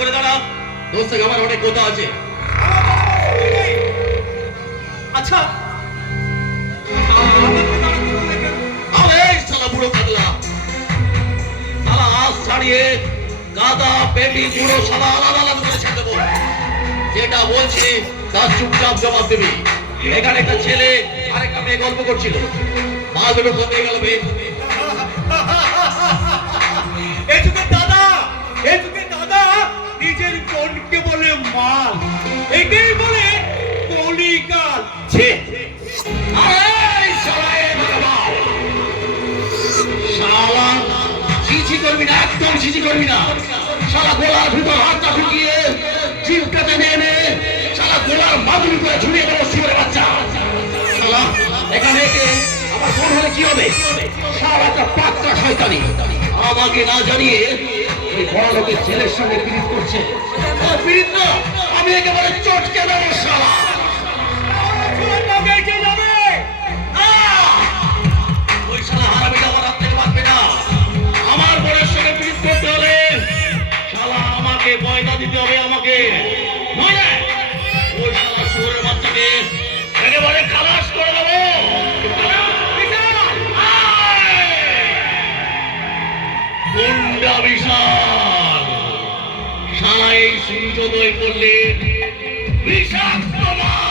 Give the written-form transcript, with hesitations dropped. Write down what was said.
করে দাঁড়া, তোর সঙ্গে আমার অনেক কথা আছে। আচ্ছা আরে শালা বুড়ো পাগলা, শালা আজ ছাড়িয়ে গাদা পেটি বুড়ো শালা আলাদা আলাদা করে ছেড়ে দেবো। যেটা বলছি তার চুপচাপ জবাব দিবি। এখানে একটা ছেলে আর একটা মেয়ে গল্প করছিল, মা দুটো কোথায় গেল মেয়ে? এই যুগে দাদা নিজের বোনকে বলে মাল, এটাই বলে কলিকাল। ছে আরে শালা এ বাবা, শালা ছিছি করবি না, একদম ছিছি করবি না। শালা গোলার ভিতর হাতটা ঢুকিয়ে জিভটাতে নেমে শালা গোলার মাদুরি করে ঝুলিয়ে দেবো শিবের বাচ্চা। শালা এখানে একে আমার বোন হলে কি হবে? শালা একটা পাক্কা শয়তানি, আমাকে না জানিয়ে ওই বড় লোকের ছেলের সঙ্গে পীড়িত করছে। ও পীড়িত না, আমি একেবারে চটকে দেবো শালা। ওই শালা হারামিটা আমার হাত থেকে বাঁচবে না। আমার বোনের সঙ্গে পীড়িত করতে হলে শালা আমাকে পয়সা দিতে হবে, আমাকে নইলে ওই শালা শুয়োরের বাচ্চাকে একেবারে খালাস করে দেবো। গুন্ডা বিশাল, শালা এই সূর্যোদয় করলে বিষাক্ত মাছ।